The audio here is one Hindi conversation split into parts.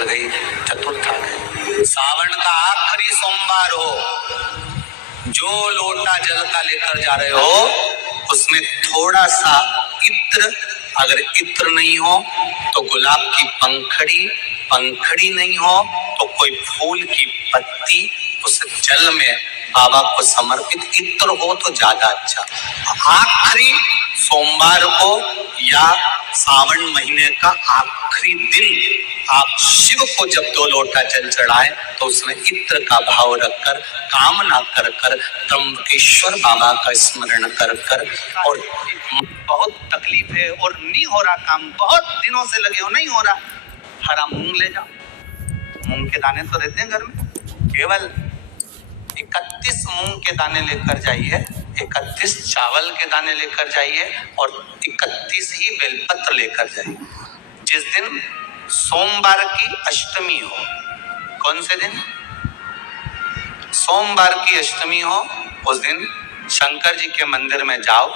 गई, चतुर्थ आ गई। सावन का आखिरी सोमवार हो, जो लोटा जल का लेकर जा रहे हो उसमें थोड़ा सा इत्र, अगर इत्र नहीं हो तो गुलाब की पंखड़ी, पंखड़ी नहीं हो तो कोई फूल की पत्ती, उस जल में बाबा को समर्पित इत्र हो तो ज्यादा अच्छा। आखिरी सोमवार को या सावन महीने का आखिरी दिन आप शिव को जब 2 लोटा जल चढ़ाएं तो उसमें इत्र का भाव रखकर, कामना कर कर, त्र्यंबकेश्वर बाबा का स्मरण कर कर, और बहुत तकलीफ है और नहीं हो रहा काम, बहुत दिनों से लगे हो, नहीं हो रहा, हरा मूंग ले जाओ। मूंग के दाने तो रहते हैं घर में, केवल 31 मूंग के दाने लेकर जाइए, 31 चावल के दाने लेकर जाइए और 31 ही बेलपत्र लेकर जाइए। जिस दिन सोमवार की अष्टमी हो, कौन से दिन? सोमवार की अष्टमी हो, उस दिन शंकर जी के मंदिर में जाओ,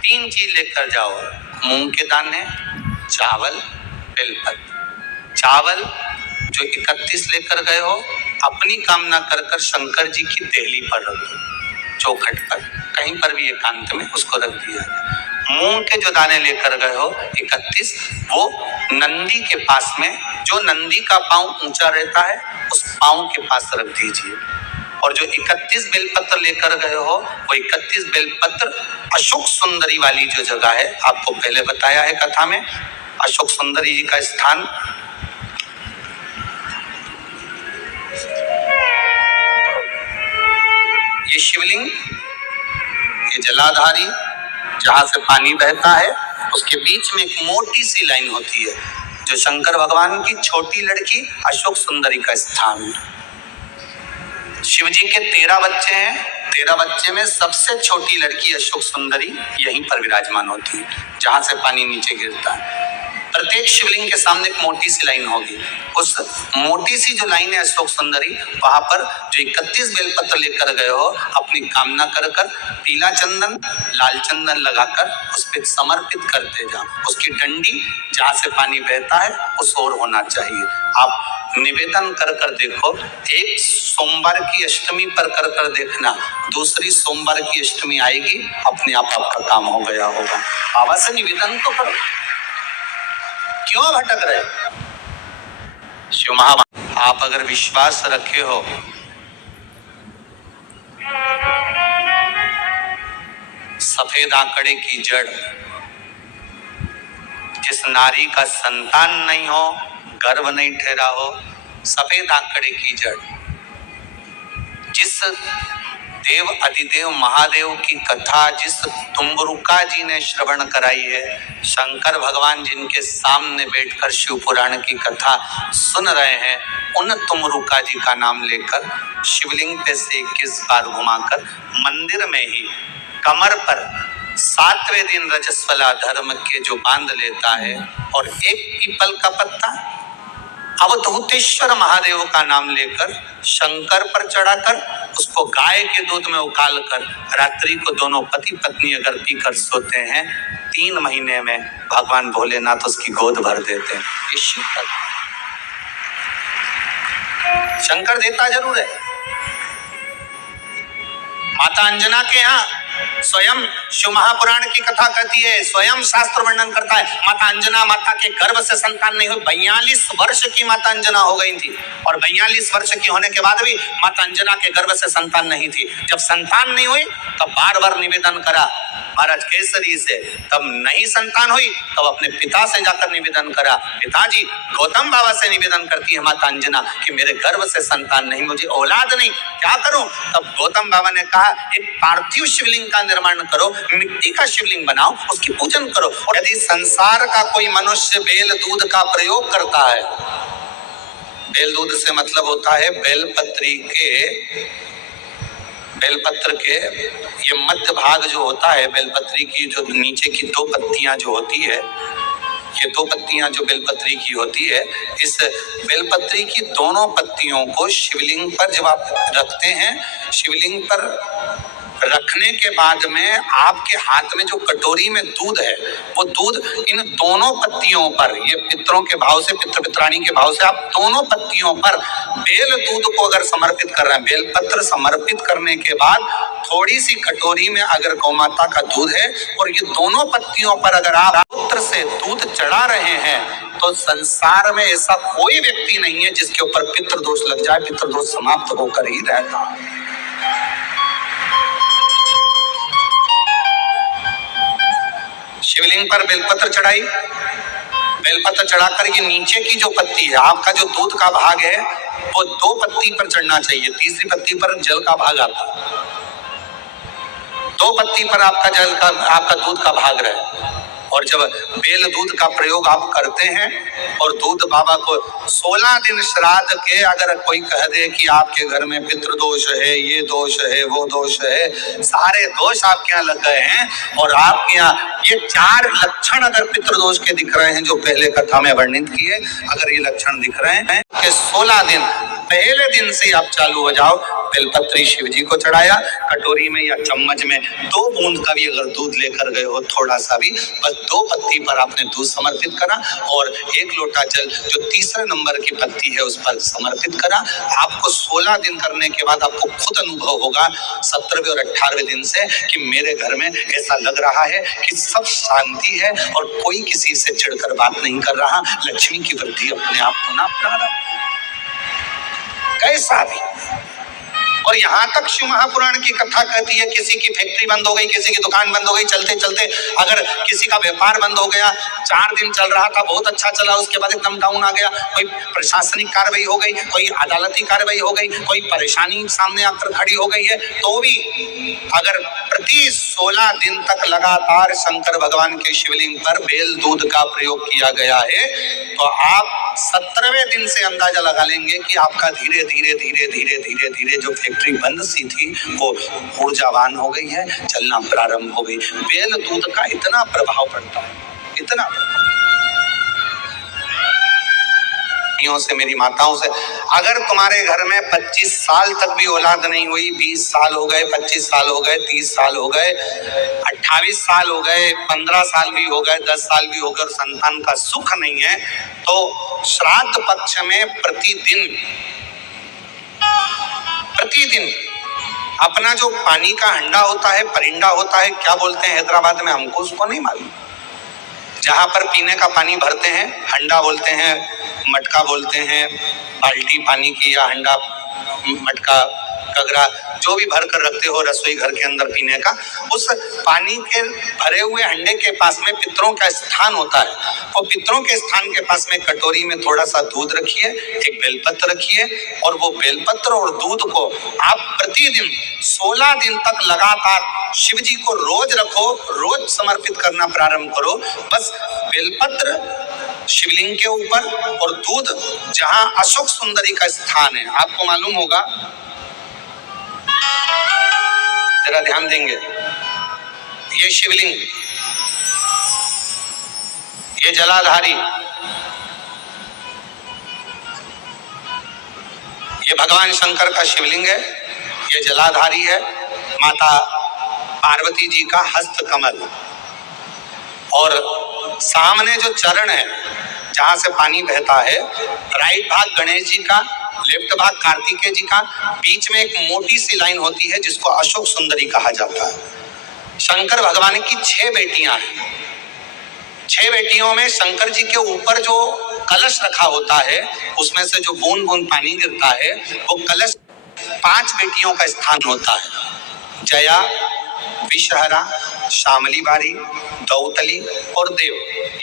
3 चीज लेकर जाओ, मूंग के दाने, चावल, बेलपत्र। चावल जो 31 लेकर गए हो, अपनी कामना कर कर शंकर जी की देहली पर रख दो, चौखट पर, कहीं पर भी एकांत में उसको रख दिया। मूंग के जो दाने लेकर गए हो 31, वो नंदी के पास में, जो नंदी का पांव ऊंचा रहता है उस पांव के पास रख दीजिए। और जो 31 बेलपत्र लेकर गए हो, वो 31 बेलपत्र अशोक सुंदरी वाली जो जगह है, आपको पहले बताया है कथा में, अशोक सुंदरी जी का स्थान ये शिवलिंग, ये जलाधारी जहां से पानी बहता है, उसके बीच में एक मोटी सी लाइन होती है, जो शंकर भगवान की छोटी लड़की अशोक सुंदरी का स्थान है। शिव जी के 13 बच्चे हैं, 13 बच्चे में सबसे छोटी लड़की अशोक सुंदरी यहीं पर विराजमान होती है, जहां से पानी नीचे गिरता है। प्रत्येक शिवलिंग के सामने एक मोटी सी लाइन होगी, उस मोटी सी जो लाइन है अशोक सुंदरी, वहां पर जो 31 बेलपत्र लेकर गए हो, अपनी कामना कर कर पीला चंदन, लाल चंदन लगाकर उस पर समर्पित करते जाओ। उसकी डंडी जहां से पानी बहता है उस ओर होना चाहिए। आप निवेदन कर कर देखो, एक सोमवार की अष्टमी पर कर कर देखना, दूसरी सोमवार की अष्टमी आएगी, अपने आप आपका काम हो गया होगा। बाबा से निवेदन तो करो, क्यों भटक रहे? शिव महाभारत, आप अगर विश्वास रखे हो, सफेद आंकड़े की जड़, जिस नारी का संतान नहीं हो, गर्भ नहीं ठहरा हो, सफेद आंकड़े की जड़, जिस देव अधिदेव महादेव की कथा जिस तुम्बरुका जी ने श्रवण कराई है, शंकर भगवान जिनके सामने बैठकर शिव पुराण की कथा सुन रहे हैं, उन तुम्बरुका जी का नाम लेकर शिवलिंग पे से 21 बार घुमाकर मंदिर में ही कमर पर 7वें दिन रजस्वला धर्म के जो बांध लेता है और एक पीपल का पत्ता अवधूतेश्वर महादेव का नाम लेकर शंकर पर चढ़ाकर उसको गाय के दूध में उकाल कर रात्रि को दोनों पति पत्नी अगर पीकर सोते हैं, 3 महीने में भगवान भोलेनाथ उसकी गोद भर देते हैं। ये शिव का, शंकर देता जरूर है। माता अंजना के यहाँ स्वयं शिव महापुराण की कथा कहती है, स्वयं शास्त्र वर्णन करता है, माता अंजना माता के गर्भ से संतान नहीं हुई, 42 वर्ष की माता अंजना हो गई थी और 42 वर्ष की होने के बाद भी माता अंजना के गर्भ से संतान नहीं थी। जब संतान नहीं हुई तब बार बार निवेदन करा महाराज केसरी से, तब नहीं संतान हुई तब अपने पिता से जाकर निवेदन करा, पिताजी गौतम बाबा से निवेदन करती है माता अंजना कि मेरे गर्भ से संतान नहीं, मुझे औलाद नहीं, क्या करूं? तब गौतम बाबा ने कहा एक पार्थिव शिवलिंग का निर्माण करो, मिट्टी का शिवलिंग बनाओ, उसकी पूजन करो। और यदि संसार का कोई मनुष्य बेल दूध का प्रयोग करता है, बेल दूध से मतलब होता है बेलपत्र के ये मध्य भाग जो होता है, बेलपत्री की जो नीचे की 2 पत्तियां जो होती है, ये 2 पत्तियां जो बेलपत्री की होती है, इस बेलपत्री की दोनों पत्तियों को शिवलिंग पर जब आप रखते हैं, शिवलिंग पर रखने के बाद में आपके हाथ में जो कटोरी में दूध है, वो दूध इन दोनों पत्तियों पर, ये पितरों के भाव से, पितृ पित्राणी के भाव से, आप दोनों पत्तियों पर बेल दूध को अगर समर्पित कर रहे हैं, बेलपत्र समर्पित करने के बाद थोड़ी सी कटोरी में अगर गौमाता का दूध है और ये दोनों पत्तियों पर अगर आप पुत्र से दूध चढ़ा रहे हैं, तो संसार में ऐसा कोई व्यक्ति नहीं है जिसके ऊपर पितृदोष लग जाए, पितृदोष समाप्त होकर ही रहता। शिवलिंग पर बेलपत्र चढ़ाई, बेलपत्र चढ़ाकर ये नीचे की जो पत्ती है, आपका जो दूध का भाग है वो 2 पत्ती पर चढ़ना चाहिए, तीसरी पत्ती पर जल का भाग आता है, 2 पत्ती पर आपका दूध का भाग रहे। और जब बेल दूध का प्रयोग आप करते हैं और दूध बाबा को 16 दिन श्राद्ध के अगर कोई कह दे कि आपके घर में पितृदोष है, ये दोष है, वो दोष है, सारे दोष आपके यहाँ लग गए हैं, और आपके यहाँ ये 4 लक्षण अगर पितृदोष के दिख रहे हैं जो पहले कथा में वर्णित किए, अगर ये लक्षण दिख रहे हैं कि 16 दिन पहले दिन से आप चालू हो जाओ, बेलपत्री शिव जी को चढ़ाया, कटोरी में या चम्मच में 2 बूंद का भी अगर दूध लेकर गए हो, थोड़ा सा भी, बस 2 पत्ती पर आपने दूध समर्पित करा और 1 लोटा जल जो तीसरे नंबर की पत्ती है उस पर समर्पित करा। आपको 16 दिन करने के बाद आपको खुद अनुभव होगा 17वें और 18वें दिन से कि मेरे घर में ऐसा लग रहा है कि सब शांति है और कोई किसी से चिढ़कर बात नहीं कर रहा, लक्ष्मी की वृद्धि अपने आप होना प्रारंभ, कैसा भी। और यहाँ तक शिव महापुराण की कथा कहती है किसी की फैक्ट्री बंद हो गई, किसी की दुकान बंद हो गई, चलते चलते अगर किसी का व्यापार बंद हो गया, 4 दिन चल रहा था, बहुत अच्छा चला, उसके बाद एकदम डाउन आ गया, कोई प्रशासनिक कार्रवाई हो गई, कोई अदालती कार्रवाई हो गई, कोई परेशानी सामने आकर खड़ी हो गई है, तो भी अगर प्रति 16 दिन तक लगातार शंकर भगवान के शिवलिंग पर बेल दूध का प्रयोग किया गया है, तो आप 17वें दिन से अंदाजा लगा लेंगे कि आपका धीरे धीरे धीरे धीरे धीरे धीरे जो फैक्ट्री बंद सी थी वो ऊर्जावान हो गई है, चलना प्रारंभ हो गई। बेल दूध का इतना प्रभाव पड़ता है, इतना से, मेरी माताओं से, अगर तुम्हारे घर में 25 साल तक भी औलाद नहीं हुई, 20 साल हो गए, 25 साल हो गए, 30 साल हो गए, 28 साल हो गए, 15 साल भी हो गए, 10 साल भी हो गए और संतान का सुख नहीं है, तो श्राद्ध पक्ष में प्रतिदिन अपना जो पानी का हंडा होता है, परिंडा होता है, क्या बोलते हैं हैदराबाद में, हमको उसको नहीं मालूम, जहां पर पीने का पानी भरते हैं, हंडा बोलते हैं, मटका बोलते हैं, बाल्टी पानी की या हंडा, मटका, गगरा, जो भी भर कर रखते हो रसोई घर के अंदर पीने का, उस पानी के भरे हुए हंडे के पास में पितरों का स्थान होता है, और पितरों के स्थान के पास में कटोरी में थोड़ा सा दूध रखिए, एक बेलपत्र रखिए, और वो बेलपत्र और दूध को आप प्रतिदिन 16 दिन तक लगातार शिव जी को रोज रखो, रोज समर्पित करना प्रारंभ करो। बस बेलपत्र शिवलिंग के ऊपर और दूध जहां अशोक सुंदरी का स्थान है, आपको मालूम होगा, जरा ध्यान देंगे, ये शिवलिंग, ये जलाधारी, ये भगवान शंकर का शिवलिंग है, ये जलाधारी है, माता पार्वती जी का हस्त कमल, और सामने जो चरण है जहां से पानी बहता है, राइट भाग गणेश जी का, लेफ्ट भाग कार्तिकेय जी का, बीच में एक मोटी सी लाइन होती है जिसको अशोक सुंदरी कहा जाता है। शंकर भगवान की 6 बेटियां हैं, 6 बेटियों में शंकर जी के ऊपर जो कलश रखा होता है, उसमें से जो बूंद बूंद पानी गिरता है, वो कलश 5 बेटियों का स्थान होता है, जया, विषहरा, शामली बारी, दौतली और देव,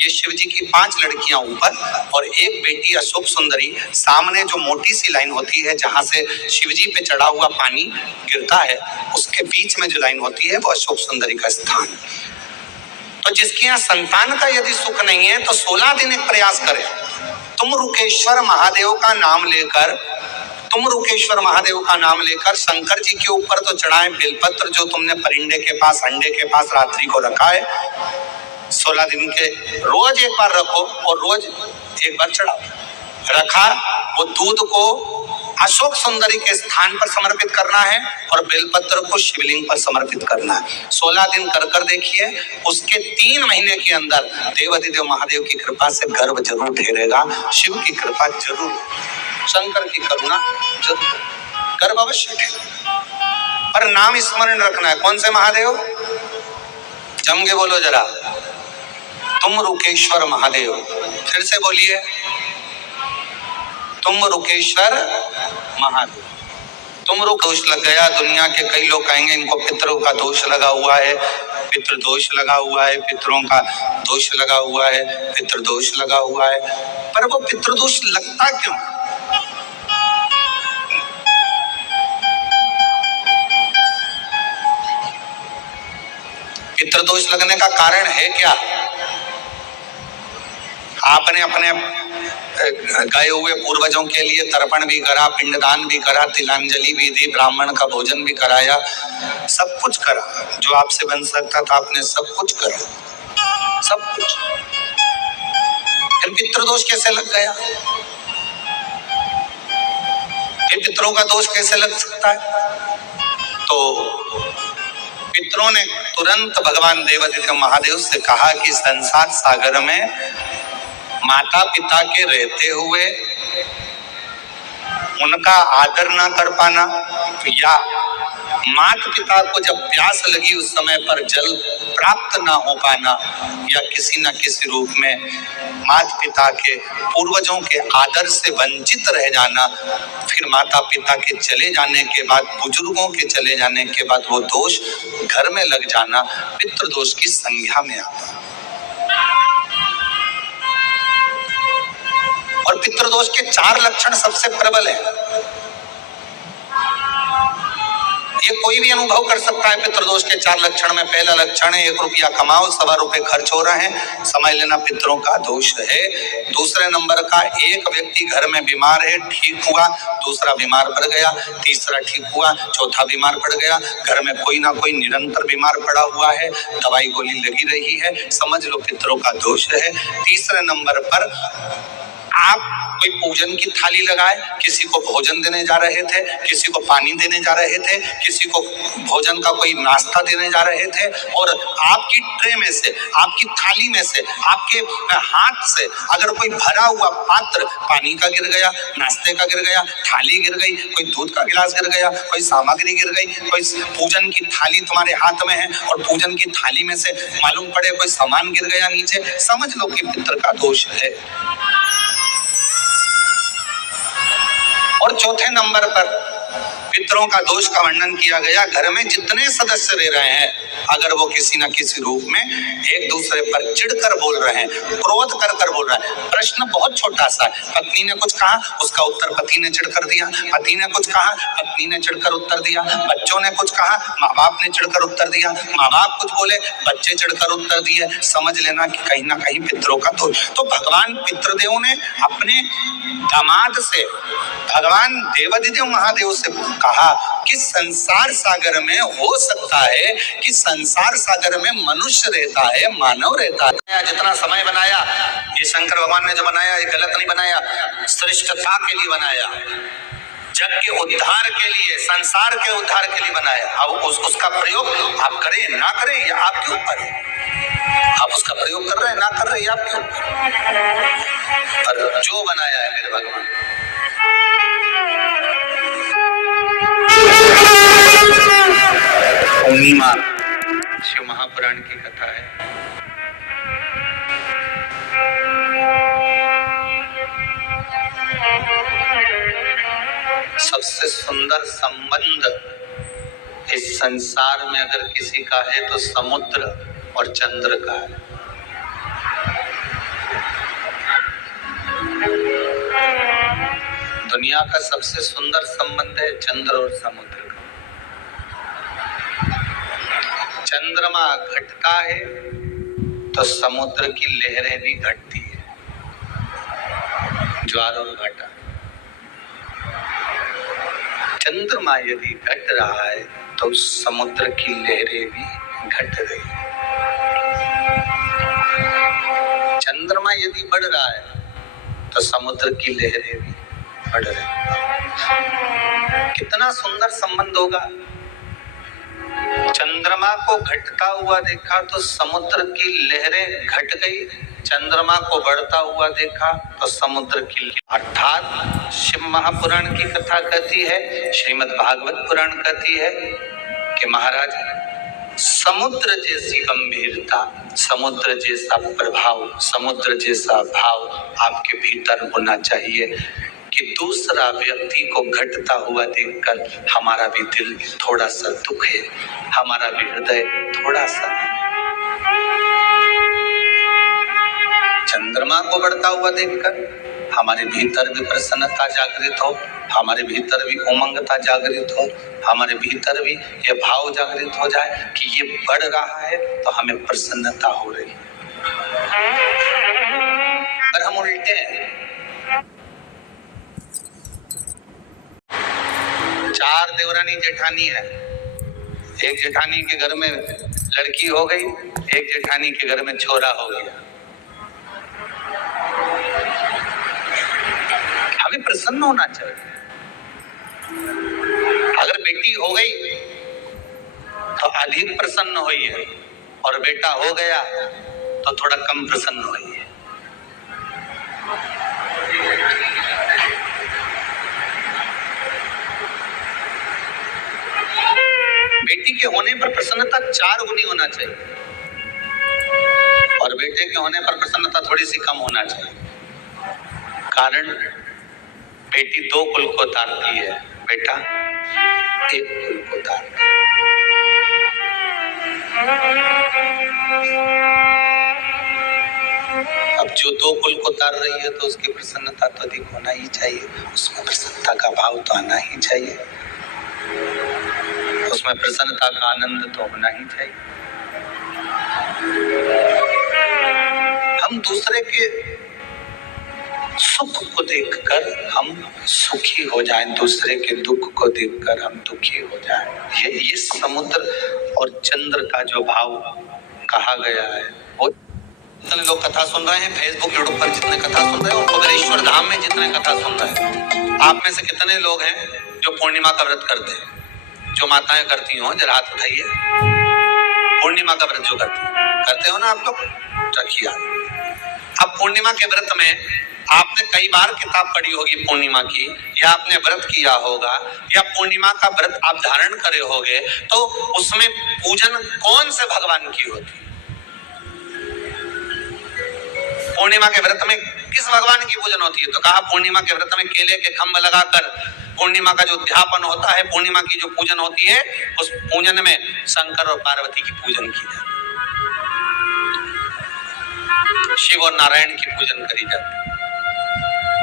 ये शिव जी की 5 लड़कियां ऊपर, और एक बेटी अशोक सुंदरी, सामने जो मोटी सी लाइन होती है जहां से शिव जी पे चढ़ा हुआ पानी गिरता है, उसके बीच में जो लाइन होती है वो अशोक सुंदरी का स्थान। तो जिसके यहाँ संतान का यदि सुख नहीं है तो 16 दिन एक प्रयास करें, तुम रुकेश्वर महादेव का नाम लेकर, तुम रुकेश्वर महादेव का नाम लेकर शंकर जी के ऊपर तो चढ़ाए बेलपत्र जो तुमने परिंडे के पास, अंडे के पास रात्रि को रखा है, 16 दिन के रोज एक बार रखो और रोज एक बार चढ़ाओ। रखा, वो दूध को अशोक सुंदरी के स्थान पर समर्पित करना है और बेलपत्र को शिवलिंग पर समर्पित करना है। 16 दिन कर देखिए, उसके 3 महीने के अंदर देवाधिदेव महादेव की कृपा से गर्भ जरूर ठहरेगा, शिव की कृपा जरूर, शंकर की करुणा जरूर, गर्भ अवश्य ठहरेगा। पर नाम स्मरण रखना है, कौन से महादेव? जम के बोलो जरा, तुम रुकेश्वर महादेव। फिर से बोलिए, तुम रुकेश्वर महादेव। तुम रुक दोष लग गया। दुनिया के कई लोग कहेंगे इनको पितरों का दोष लगा हुआ है, पितृ दोष लगा हुआ है, पितरों का दोष लगा हुआ है, पितृदोष लगा हुआ है। पर वो पितृदोष लगता क्यों? पितृदोष लगने का कारण है क्या? आपने अपने गए हुए पूर्वजों के लिए तर्पण भी करा, पिंडदान भी करा, तिलांजलि भी दी, ब्राह्मण का भोजन भी कराया, सब कुछ करा जो आपसे बन सकता था, आपने सब कुछ करा, सब कुछ। फिर पितृदोष कैसे लग गया? फिर पितरों का दोष कैसे लग सकता है? तो पितरों ने तुरंत भगवान देवाधिदेव महादेव से कहा कि संसार सागर में माता पिता के रहते हुए उनका आदर ना कर पाना, या माता पिता को जब प्यास लगी उस समय पर जल प्राप्त ना हो पाना, या किसी न किसी रूप में माता पिता के पूर्वजों के आदर से वंचित रह जाना, फिर माता पिता के चले जाने के बाद, बुजुर्गों के चले जाने के बाद वो दोष घर में लग जाना पितृदोष की संज्ञा में आता। और पितृदोष के 4 लक्षण सबसे प्रबल है। ये कोई भी अनुभव कर सकता है। पितृदोष के 4 लक्षण में पहला लक्षण है 1 रुपया कमाओ, 1.25 रुपए खर्च हो रहे हैं, समझ लेना पितरों का दोष है। दूसरे नंबर का, एक व्यक्ति घर में बीमार है, ठीक हुआ, दूसरा बीमार पड़ गया, तीसरा ठीक हुआ, चौथा बीमार पड़ गया, घर में कोई ना कोई निरंतर बीमार पड़ा हुआ है, दवाई गोली लगी रही है, समझ लो पितरों का दोष है। तीसरे नंबर पर आप कोई पूजन की थाली लगाए, किसी को भोजन देने जा रहे थे, किसी को पानी देने जा रहे थे, किसी को भोजन का कोई नाश्ता देने जा रहे थे, और आपकी ट्रे में से, आपकी थाली में से, आपके हाथ से अगर कोई भरा हुआ पात्र पानी का गिर गया, नाश्ते का गिर गया, थाली गिर गई, कोई दूध का गिलास गिर गया, कोई सामग्री गिर गई, कोई पूजन की थाली तुम्हारे हाथ में है और पूजन की थाली में से मालूम पड़े कोई सामान गिर गया नीचे, समझ लो कि पितर का दोष है। और चौथे नंबर पर पितरों का दोष का वर्णन किया गया, घर में जितने सदस्य रह रहे हैं अगर वो किसी न किसी रूप में एक दूसरे पर चिढ़कर बोल रहे हैं, क्रोध कर बोल रहे हैं। प्रश्न बहुत छोटा सा है, पत्नी ने कुछ कहा, उसका उत्तर पति ने चिढ़कर दिया, पति ने कुछ कहा, पत्नी ने चिढ़कर उत्तर दिया, बच्चों ने कुछ कहा, माँ बाप ने चिढ़कर उत्तर दिया, माँ बाप कुछ बोले, बच्चे चिढ़कर उत्तर दिए, समझ लेना कि कहीं ना कहीं पितरों का दोष। तो भगवान पितृदेव ने अपने दामाद से, भगवान देवाधिदेव महादेव से कहा कि संसार सागर में हो सकता है कि संसार सागर में मनुष्य रहता है, मानव रहता है। जितना समय बनाया ये शंकर भगवान ने जो बनाया ये गलत नहीं बनाया, श्रेष्ठता के लिए बनाया, जग के उद्धार के लिए, संसार के उद्धार के लिए बनाया। अब उसका प्रयोग आप करें ना करें ये आपके ऊपर है। आप उसका प्रयोग कर रहे हैं ना कर रहे हैं आपके ऊपर, पर जो बनाया है मेरे भगवान। पूर्णिमा शिव महापुराण की कथा है। सबसे सुंदर संबंध इस संसार में अगर किसी का है तो समुद्र और चंद्र का है। दुनिया का सबसे सुंदर संबंध है चंद्र और समुद्र का। चंद्रमा घटता है तो समुद्र की लहरें भी घटती है, ज्वार और घाटा। चंद्रमा यदि घट रहा है तो समुद्र की लहरें भी घट गई। चंद्रमा यदि बढ़ रहा है तो समुद्र की लहरें भी बढ़ रहे। कितना सुंदर संबंध होगा। चंद्रमा को घटता हुआ देखा तो समुद्र की लहरें घट गई, चंद्रमा को बढ़ता हुआ देखा तो समुद्र की। अर्थात शिव महापुराण की कथा कहती है, श्रीमद् भागवत पुराण कहती है कि महाराज समुद्र जैसी गंभीरता, समुद्र जैसा प्रभाव, समुद्र जैसा भाव आपके भीतर होना चाहिए कि दूसरा व्यक्ति को घटता हुआ देखकर हमारा भी दिल थोड़ा सा दुख है, हमारा भी हृदय थोड़ा सा। चंद्रमा को बढ़ता हुआ देखकर हमारे भीतर भी प्रसन्नता जागृत हो, हमारे भीतर भी उमंगता जागृत हो, हमारे भीतर भी ये भाव जागृत हो जाए कि ये बढ़ रहा है तो हमें प्रसन्नता हो रही है। पर हम उल्टे हैं। 4 देवरानी जेठानी है। एक जेठानी के घर में लड़की हो गई, एक जेठानी के घर में छोरा हो गया। हमें प्रसन्न होना चाहिए। अगर बेटी हो गई तो अधिक प्रसन्न होइए, और बेटा हो गया तो थोड़ा कम प्रसन्न होइए। बेटी के होने पर प्रसन्नता 4 गुनी होना चाहिए, और बेटे के होने पर प्रसन्नता थोड़ी सी कम होना चाहिए। कारण बेटी 2 कुल को तारती है, बेटा 1 कुल को तारता है। अब जो 2 कुल को तार रही है तो उसकी प्रसन्नता तो अधिक होना ही चाहिए, उसमें प्रसन्नता का भाव तो आना ही चाहिए, उसमें प्रसन्नता का आनंद तो होना ही चाहिए। हम दूसरे के सुख को देखकर हम सुखी हो जाएं, दूसरे के दुख को देखकर हम दुखी हो जाएं। ये समुद्र और चंद्र का जो भाव कहा गया है। वो जितने लोग कथा सुन रहे हैं, फेसबुक यूट्यूब पर जितने कथा सुन रहे हैं, और कुबेरेश्वर धाम में जितने कथा सुन रहे हैं, आप में से कितने लोग हैं जो पूर्णिमा का व्रत करते हैं? जो माताएं करती हो जरा हाथ उठाइए। पूर्णिमा का व्रत जो करते हो ना आप लोग, रखिए। अब पूर्णिमा के व्रत में आपने कई बार किताब पढ़ी होगी पूर्णिमा की, या आपने व्रत किया होगा, या पूर्णिमा का व्रत आप धारण करे होगे, तो उसमें पूजन कौन से भगवान की होती? पूर्णिमा के व्रत में किस भगवान की पूजन होती है? तो कहा पूर्णिमा के व्रत में केले के खंभ लगाकर पूर्णिमा का जो उद्यापन होता है, पूर्णिमा की जो पूजन होती है, उस पूजन में शंकर और पार्वती की पूजन की जाती है, शिव और नारायण की पूजन करी जाती है,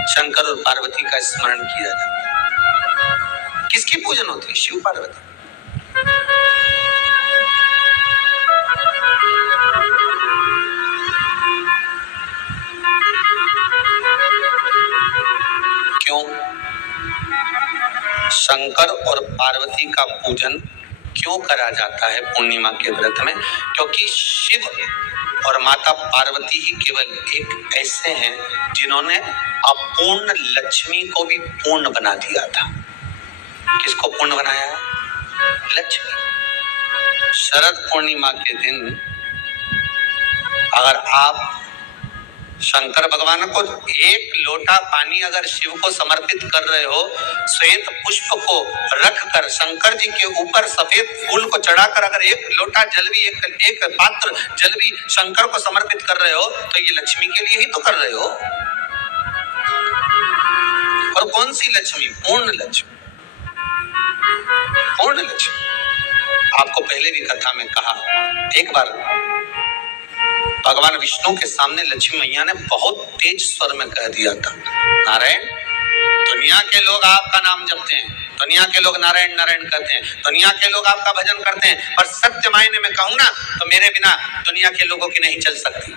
शंकर और पार्वती का स्मरण किया जाता है। किसकी पूजन होती है? शिव पार्वती। क्यों शंकर और पार्वती का पूजन क्यों करा जाता है पूर्णिमा के व्रत में? क्योंकि शिव और माता पार्वती ही केवल एक ऐसे हैं जिन्होंने अपूर्ण लक्ष्मी को भी पूर्ण बना दिया था। किसको पूर्ण बनाया है? लक्ष्मी। शरद पूर्णिमा के दिन अगर आप शंकर भगवान को 1 लोटा पानी अगर शिव को समर्पित कर रहे हो, श्वेत पुष्प को रखकर शंकर जी के ऊपर सफेद फूल को चढ़ाकर अगर 1 लोटा जल भी, एक पात्र जल भी शंकर को समर्पित कर रहे हो, तो ये लक्ष्मी के लिए ही तो कर रहे हो। और कौन सी लक्ष्मी? पूर्ण लक्ष्मी। पूर्ण लक्ष्मी। आपको पहले भी कथा में कहा, एक बार भगवान विष्णु के सामने लक्ष्मी मैया ने बहुत तेज स्वर में कह दिया था, नारायण, दुनिया के लोग आपका नाम जपते हैं, दुनिया के लोग नारायण नारायण कहते हैं, दुनिया के लोग आपका भजन करते हैं, पर सत्य मायने में कहूं ना तो मेरे बिना दुनिया के लोगों की नहीं चल सकती,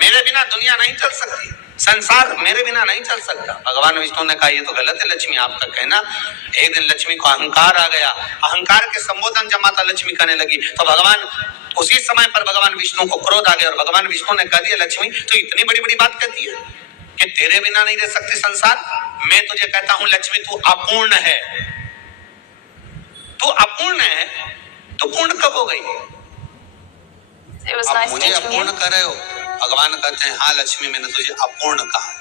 मेरे बिना दुनिया नहीं चल सकती, संसार मेरे बिना नहीं चल सकता। भगवान विष्णु ने कहा, ये तो गलत है लक्ष्मी आपका कहना। एक दिन लक्ष्मी को अहंकार आ गया, अहंकार के संबोधन जब माता लक्ष्मी करने लगी तो भगवान उसी समय पर भगवान विष्णु को क्रोध आ गया, और भगवान विष्णु ने कह दिया, लक्ष्मी तो इतनी बड़ी बड़ी बात कहती है कि तेरे बिना नहीं रह सकती संसार, मैं तुझे कहता हूं लक्ष्मी तू अपूर्ण है, तू अपूर्ण है तो पूर्ण कब हो गई? आप मुझे अपूर्ण कर रहे हो। भगवान कहते हैं हाँ लक्ष्मी मैंने तुझे अपूर्ण कहा है।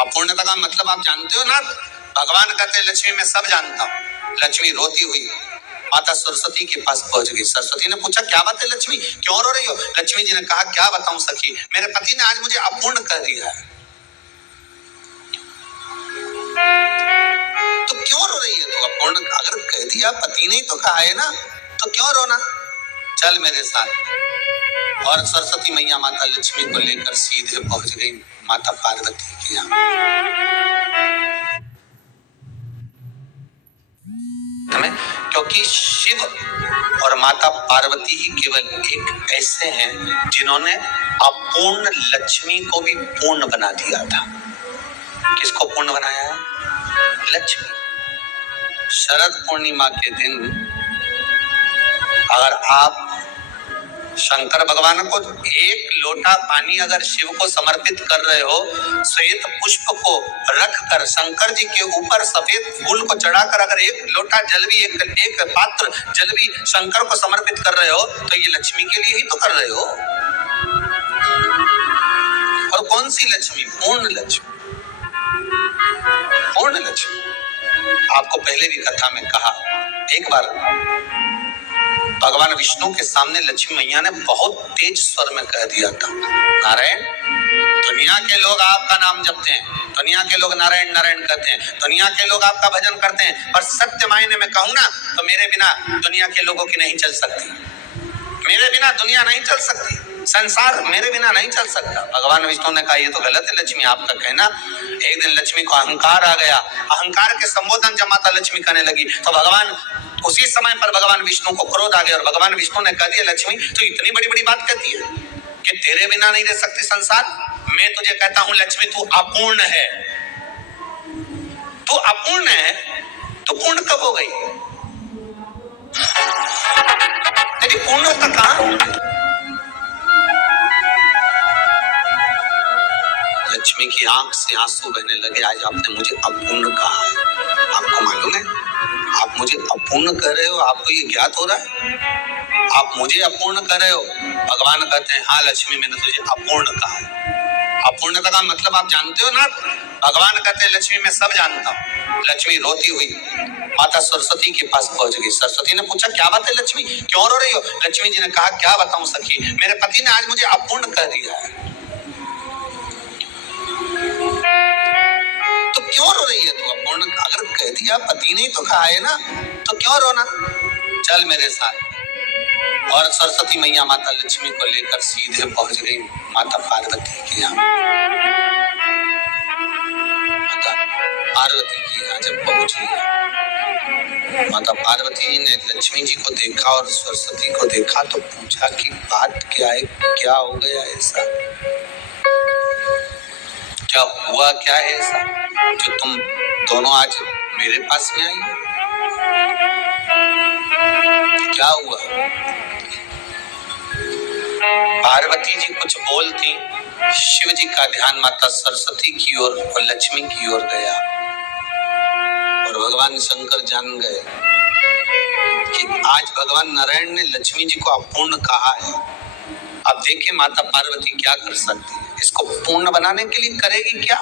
अपूर्णता का मतलब आप जानते हो ना? भगवान कहते हैं लक्ष्मी मैं सब जानता हूँ। लक्ष्मी रोती हुई माता सरस्वती के पास पहुंच गई। सरस्वती ने पूछा क्या बात है लक्ष्मी, क्यों रो रही हो? लक्ष्मी जी ने कहा क्या बताऊं सखी, मेरे पति ने आज मुझे अपूर्ण कर दिया है। तो क्यों रो रही है तू? अपूर्ण अगर कह दिया, पति ने तो कहा है ना, तो क्यों रोना? चल मेरे साथ। और सरस्वती मैया माता लक्ष्मी को लेकर सीधे पहुंच गई माता पार्वती के यहाँ। क्योंकि शिव और माता पार्वती ही केवल एक ऐसे हैं जिन्होंने अपूर्ण लक्ष्मी को भी पूर्ण बना दिया था। किसको पूर्ण बनाया है? लक्ष्मी। शरद पूर्णिमा के दिन अगर आप शंकर भगवान को एक लोटा पानी अगर शिव को समर्पित कर रहे हो, श्वेत पुष्प को रख कर शंकर जी के ऊपर सफेद फूल को चढ़ाकर अगर एक लोटा जल भी एक पात्र जल भी शंकर को समर्पित कर रहे हो, तो ये लक्ष्मी के लिए ही तो कर रहे हो। और कौन सी लक्ष्मी? पूर्ण लक्ष्मी। पूर्ण लक्ष्मी। आपको पहले भी कथा में कहा, एक बार भगवान विष्णु के सामने लक्ष्मी मैया ने बहुत तेज स्वर में कह दिया था, नारायण दुनिया के लोग आपका नाम जपते हैं, दुनिया के लोग नारायण नारायण कहते हैं, दुनिया के लोग आपका भजन करते हैं, पर सत्य मायने में कहूं ना तो मेरे बिना दुनिया के लोगों की नहीं चल सकती। मेरे बिना दुनिया नहीं चल सकती, संसार मेरे बिना नहीं चल सकता। भगवान विष्णु ने कहा ये तो गलत है लक्ष्मी आपका कहना। एक दिन लक्ष्मी को अहंकार आ गया। अहंकार के संबोधन जब माता लक्ष्मी करने लगी तो भगवान उसी समय पर भगवान विष्णु को क्रोध आ गया और भगवान विष्णु ने कह दिया लक्ष्मी तू इतनी बड़ी बड़ी बात कहती है कि तेरे बिना नहीं रह सकती संसार। मैं तुझे कहता हूं लक्ष्मी तू अपूर्ण है। तू अपूर्ण है तो पूर्ण कब हो गई? तेरी पूर्णता कहां? लक्ष्मी की आंख से आंसू बहने लगे। आज आपने मुझे अपूर्ण कहा है। आपको मालूम है आप मुझे अपूर्ण कर रहे हो? आपको ये ज्ञात हो रहा है आप मुझे अपूर्ण कर रहे हो? भगवान कहते हैं हाँ लक्ष्मी मैंने तुझे अपूर्ण कहा है। अपूर्णता का मतलब आप जानते हो ना? भगवान कहते हैं लक्ष्मी मैं सब जानता हूँ। लक्ष्मी रोती हुई माता सरस्वती के पास पहुंच गई। सरस्वती ने पूछा क्या बात है लक्ष्मी, क्यों रो रही हो? लक्ष्मी जी ने कहा क्या बताऊं सखी, मेरे पति ने आज मुझे अपूर्ण कर दिया है। तो क्यों रो रही है तू? अपूर्ण अगर कह दिया, पति ने तो कहा है ना, तो क्यों रोना? चल मेरे साथ। और सरस्वती मैया माता लक्ष्मी को लेकर सीधे पहुंच गई माता पार्वती के यहाँ। माता पार्वती के यहाँ जब पहुंची, माता पार्वती ने लक्ष्मी जी को देखा और सरस्वती को देखा तो पूछा कि बात क्या है, क्या हो गया ऐसा, क्या हुआ, क्या है ऐसा जो तुम दोनों आज मेरे पास में आई? क्या हुआ? पार्वती जी कुछ बोलती, शिव जी का ध्यान माता सरस्वती की ओर और लक्ष्मी की ओर गया और भगवान शंकर जान गए कि आज भगवान नारायण ने लक्ष्मी जी को अपूर्ण कहा है। अब देखिए माता पार्वती क्या कर सकती है, इसको पूर्ण बनाने के लिए करेगी क्या?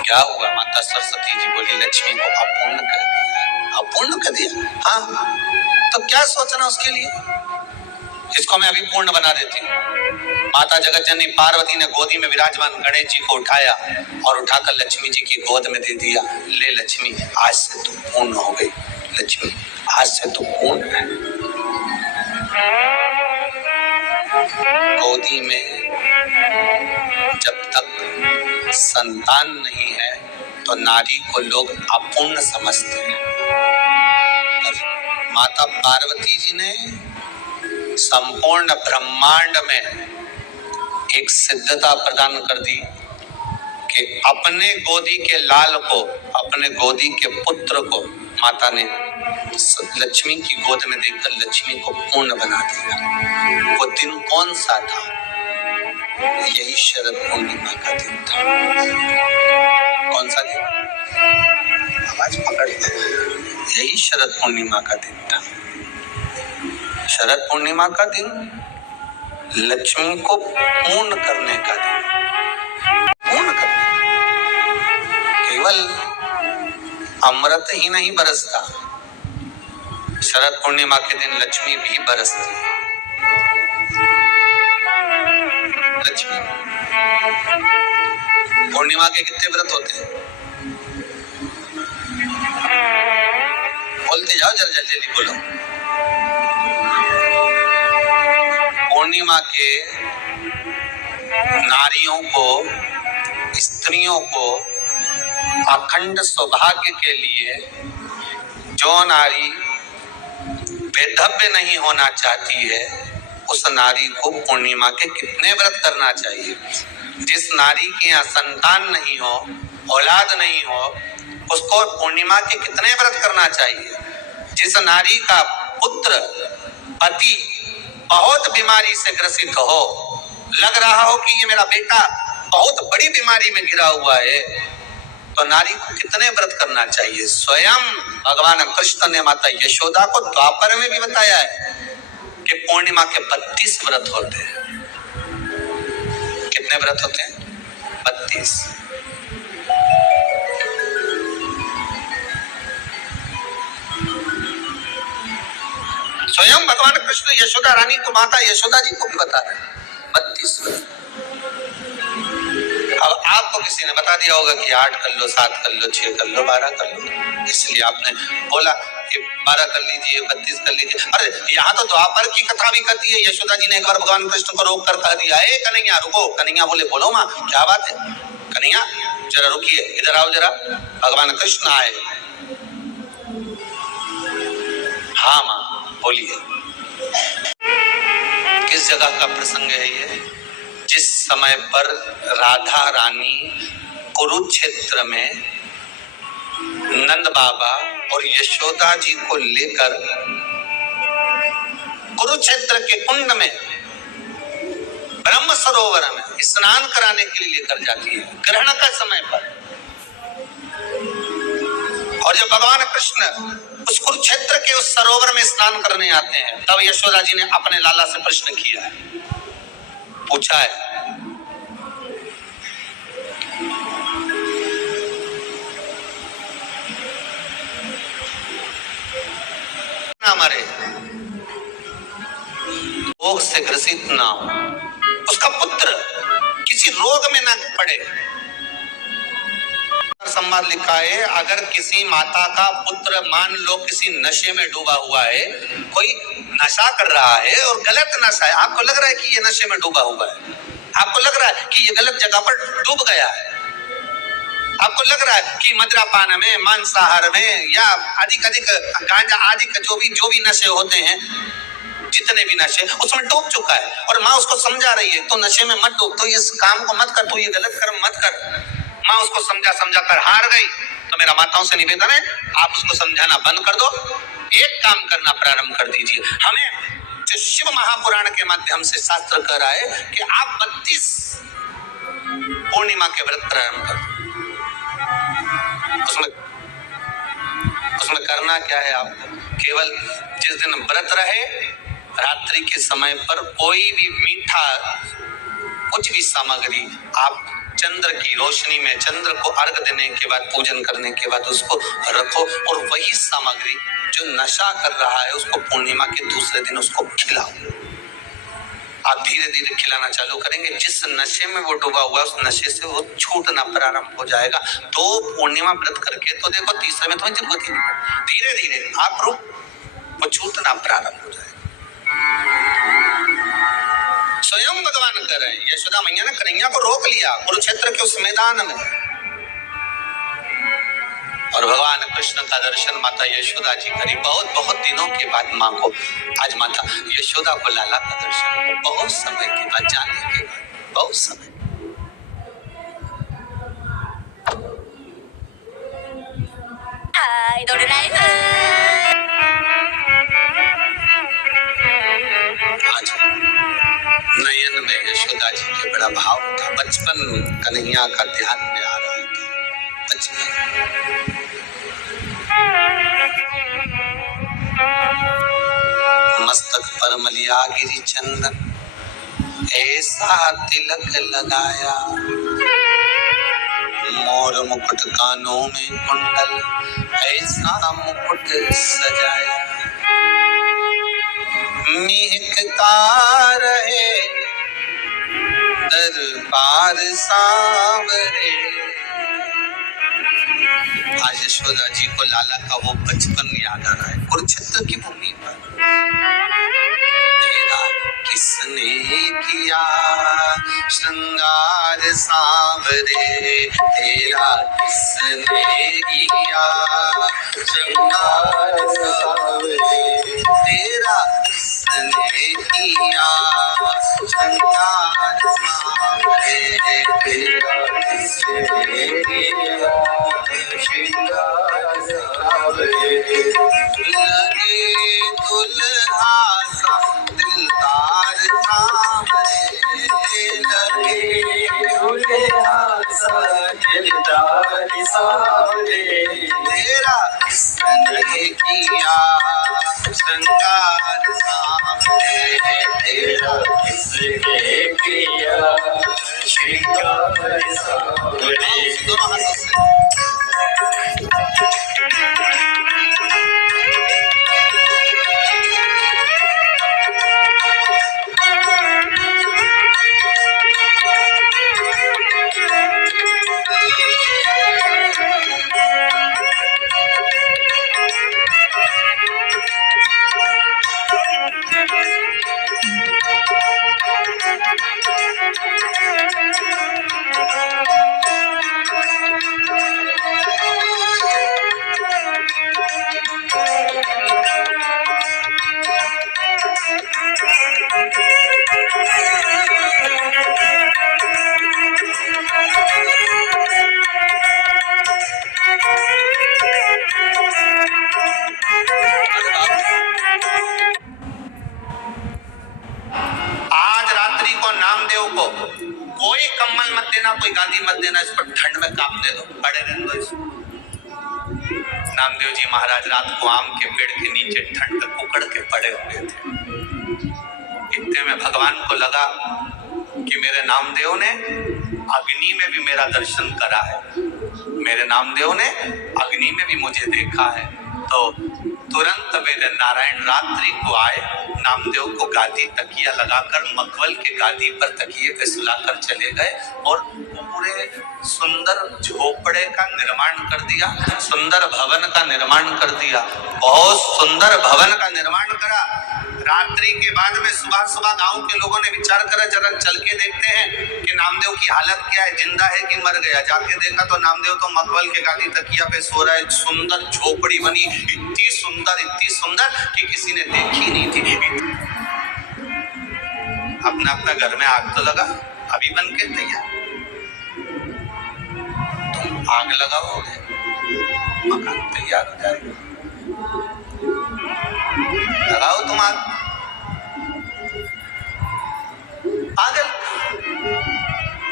क्या हुआ? माता सरस्वती जी बोली लक्ष्मी को अपूर्ण कर दिया। अपूर्ण कर दिया? हाँ, तो क्या सोचना उसके लिए, इसको मैं अभी पूर्ण बना देती हूँ। माता जगत जननी पार्वती ने गोदी में विराजमान गणेश जी को उठाया और उठाकर लक्ष्मी जी की गोद में दे दिया। ले लक्ष्मी आज से तू पूर्ण हो गई, लक्ष्मी आज से तू पूर्ण है। गोदी में जब तक संतान नहीं है तो नारी को लोग अपूर्ण समझते हैं। माता पार्वती जी ने संपूर्ण ब्रह्मांड में एक सिद्धता प्रदान कर दी कि अपने गोदी के लाल को, अपने गोदी के पुत्र को माता ने लक्ष्मी की गोद में देकर लक्ष्मी को पूर्ण बना दिया। वो दिन कौन सा था? यही शरद पूर्णिमा का दिन था। कौन सा दिन? आवाज पकड़ लो। यही शरद पूर्णिमा का दिन था। शरद पूर्णिमा का दिन लक्ष्मी को पूर्ण करने का दिन। पूर्ण करने, केवल अमृत ही नहीं बरसता, शरद पूर्णिमा के दिन लक्ष्मी भी बरसती है। लक्ष्मी पूर्णिमा के कितने व्रत होते हैं? बोलते जाओ, जल्दी जल्दी बोलो। पूर्णिमा के नारियों को, स्त्रियों को अखंड सौभाग्य के लिए, जो नारी वैधव्य नहीं होना चाहती है, उस नारी को पूर्णिमा के कितने व्रत करना चाहिए? जिस नारी के यहाँ संतान नहीं हो, औलाद नहीं हो, उसको पूर्णिमा के कितने व्रत करना चाहिए? जिस नारी का पुत्र, पति बहुत बीमारी से ग्रसित हो, लग रहा हो कि ये मेरा बेटा बहुत बड़ी बीमारी में घिरा हुआ है, तो नारी को कितने व्रत करना चाहिए? स्वयं भगवान कृष्ण ने माता यशोदा को द्वापर में भी बताया है कि पूर्णिमा के 32 व्रत होते हैं। कितने व्रत होते हैं? 32। स्वयं भगवान कृष्ण यशोदा रानी को, माता यशोदा जी को भी बता रहे हैं 32 व्रत। अब आपको किसी ने बता दिया होगा कि 8 कर लो, 7 कर लो, 6 कर लो, 12 कर लो, इसलिए आपने बोला कि 12 कर लीजिए, 32 कर लीजिए। अरे यहाँ तो द्वापर की कथा भी कहती है। यशोदा जी ने एक बार भगवान कृष्ण को रोक कर कह दिया, ए कन्हैया रुको। कन्हैया बोले, बोलो माँ क्या बात है? कन्हैया जरा रुकिए, इधर आओ जरा। भगवान कृष्ण आए। हाँ माँ बोलिए। किस जगह का प्रसंग है ये? जिस समय पर राधा रानी कुरुक्षेत्र में नंद बाबा और यशोदा जी को लेकर कुरुक्षेत्र के कुंड में, ब्रह्म सरोवर में स्नान कराने के लिए लेकर जाती है, ग्रहण का समय पर। और जब भगवान कृष्ण उस कुरुक्षेत्र के उस सरोवर में स्नान करने आते हैं, तब यशोदा जी ने अपने लाला से प्रश्न किया है, पूछा है, ना मरे, रोग से ग्रसित ना हो, उसका पुत्र किसी रोग में ना पड़े। संवाद लिखा है, अगर किसी माता का पुत्र मान लो किसी नशे में डूबा हुआ है, कोई नशा कर रहा है और गलत नशा है, आपको लग रहा है कि ये नशे में डूबा हुआ है, आपको लग रहा है कि ये गलत जगह पर डूब गया है, आपको लग रहा है कि मदिरापान में, मांसाहार में या अधिक गांजा आदि का जो भी नशे होते हैं, जितने भी नशे, उसमें डूब चुका है और माँ उसको समझा रही है, तो नशे में मत डूब, तो इस काम को मत कर, तो ये गलत कर्म मत कर। माँ उसको समझा कर हार गई। तो मेरा माताओं से निवेदन है, आप उसको समझाना बंद कर दो, एक काम करना प्रारंभ कर दीजिए। हमें जो शिव महापुराण के माध्यम से शास्त्र कह रहा है कि आप 32 पूर्णिमा के व्रत प्रारंभ कर। उसमें करना क्या है आपको? केवल जिस दिन व्रत रहे, रात्रि के समय पर कोई भी मीठा, कुछ भी सामग्री आप चंद्र की रोशनी में, चंद्र को अर्घ देने के बाद, पूजन करने के बाद उसको रखो, और वही सामग्री जो नशा कर रहा है उसको पूर्णिमा के दूसरे दिन उसको खिलाओ। आप धीरे धीरे खिलाना चालू करेंगे, जिस नशे में वो डूबा हुआ है उस नशे से वो छूटना प्रारंभ हो जाएगा। तो पूर्णिमा व्रत करके तो देखो, तीसरे में तुम्हें जरूरत ही नहीं, धीरे धीरे आप वो छूटना प्रारंभ हो जाएगा। स्वयं भगवान कर रहे हैं। यशोदा मैया ने कन्हैया को रोक लिया कुरुक्षेत्र के उस मैदान में, और भगवान कृष्ण का दर्शन माता यशोदा जी करी। बहुत दिनों के बाद माँ को, आज माता यशोदा को लाला का दर्शन, बहुत समय के बाद, जाने के बाद, बहुत समय। आज नयन में यशोदा जी के बड़ा बड़ा भाव था। बचपन कन्हैया का ध्यान में आ रहा था। बचपन मस्तक पर मलिया गिरी चंदन, ऐसा तिलक लगाया, मोर मुकुट कानों में कुंडल, ऐसा मुकुट सजाया। महकता रहे दरबार सांवरे। आज यशोदा जी को लाला का वो बचपन याद आ रहा है। कुरुक्षेत्र की भूमि पर तेरा किसने किया श्रृंगार सांवरे, तेरा किसने किया श्रृंगार सांवरे, तेरा किसने किया श्रृंगार सांवरे, तेरा किसने किया श्रृंगार सांवरे। लगे दुल्हा सा दिलदार सांवरे, लगे दुल्हा सा दिलदार सांवरे, तेरा किसने किया श्रृंगार सांवरे, तेरा किसने किया श्रृंगार सांवरे। दोनों हाथों से कोई कम्बल मत देना, कोई गादी मत देना, इस पर ठंड में कांपने दो, पड़े रहने दो इसको। नामदेव जी महाराज रात को आम के पेड़ के नीचे ठंड में कुकड़ के पड़े हुए थे। इतने में भगवान को लगा कि मेरे नामदेव ने अग्नि में भी मेरा दर्शन करा है, मेरे नामदेव ने अग्नि में भी मुझे देखा है। तो तुरंत वेद नारायण रात्रि को आए, नामदेव को गादी तकिया लगाकर मखमल के गादी पर तकिए पे सुलाकर चले गए और पूरे सुंदर झोपड़े का निर्माण कर दिया, सुंदर भवन का निर्माण कर दिया, बहुत सुंदर भवन का निर्माण करा। रात्रि के बाद में सुबह सुबह गांव के लोगों ने विचार करा, जरा चल के देखते हैं कि नामदेव की हालत क्या है, जिंदा है कि मर गया। जाके देखा तो नामदेव तो मखमल के गादी तकिया पे सो रहा है। सुंदर झोपड़ी बनी, इतनी सुंदर कि किसी ने देखी नहीं थी। अपना अपना घर में आग तो लगा, अभी बन के तैयार। तुम आग लगाओगे, मकान तैयार हो जाएगा। लगाओ तुम आग। पागल,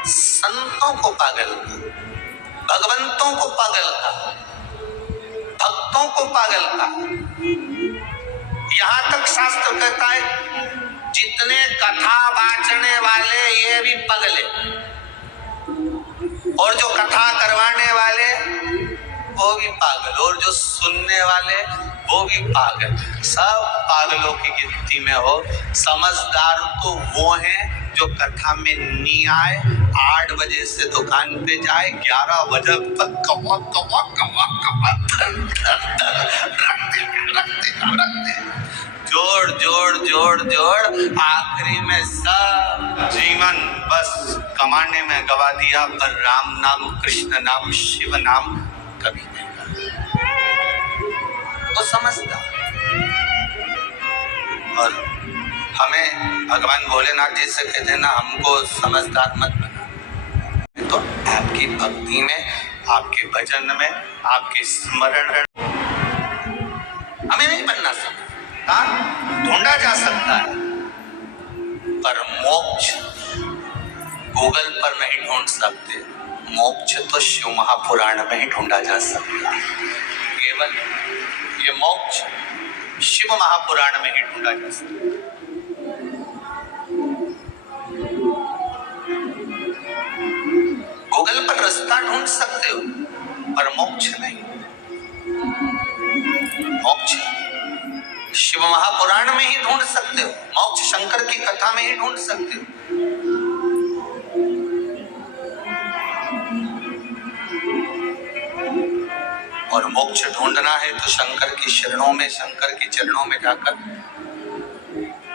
संतों को पागल का, भगवंतों को पागल का, भक्तों को पागल का। यहां तक शास्त्र कहता है जितने कथा बाचने वाले ये भी पगले, और जो कथा करवाने वाले वो भी पागल, और जो सुनने वाले वो भी पागल। सब पागलों की गिनती में हो। समझदार तो वो हैं जो कथा में नहीं आए, 8 बजे से दुकान पे जाए, 11 बजे तक कवा रखते जोड़ आखिरी में सब जीवन बस कमाने में गवा दिया, पर राम नाम, कृष्ण नाम, शिव नाम कभी नहीं कहा। वो समझता। और हमें भगवान भोलेनाथ जी से कहते ना, हमको समझदार मत बना। तो आपकी भक्ति में, आपके भजन में, आपके स्मरण हमें नहीं बनना समझदार। ढूंढा जा सकता है, पर मोक्ष गूगल पर नहीं ढूंढ सकते, मोक्ष तो शिव महापुराण में ही ढूंढा जा सकता है। केवल ये मोक्ष शिव महापुराण में ही ढूंढा जा सकता है। गूगल पर रास्ता ढूंढ सकते हो पर मोक्ष नहीं। मोक्ष शिव महापुराण में ही ढूंढ सकते हो, मोक्ष शंकर की कथा में ही ढूंढ सकते हो। और मोक्ष ढूंढना है तो शंकर की शरणों में, शंकर के चरणों में जाकर,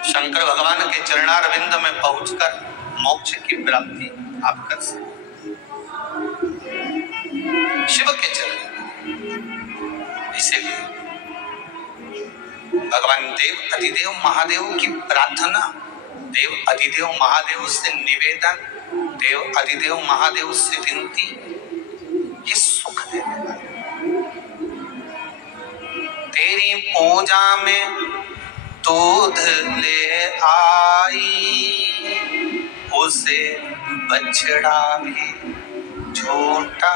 शंकर भगवान के चरणारविंद में पहुंचकर मोक्ष की प्राप्ति आप कर सकते। शिव के चरण, इसीलिए भगवान देव अधिदेव महादेव की प्रार्थना, देव अधिदेव महादेव से निवेदन, देव अधिदेव महादेव से विनती, ये सुख देने वाला। तेरी पूजा में दूध ले आई, उसे बछड़ा भी छोटा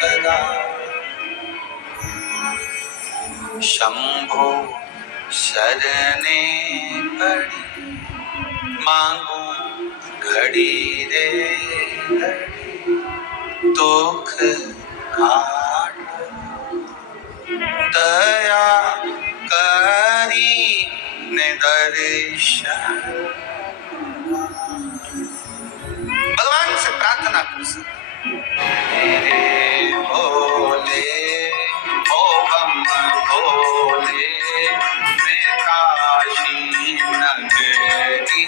करा। शंभो शरणे पड़ी, मांगू घड़ी रे घड़ी, दुख काट दया करी ने दर्शन। भगवान से प्रार्थना कर सकते। मेरे भोले ओ बम भोले, मैं काशी नगरी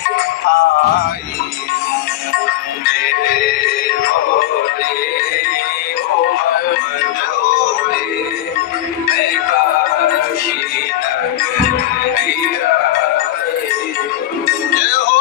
आई। मेरे भोले ओ बम भोले, मैं काशी नगरी आई। जय हो।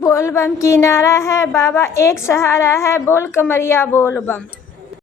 बोल बम की नारा है, बाबा एक सहारा है, बोल कमरिया बोल बम।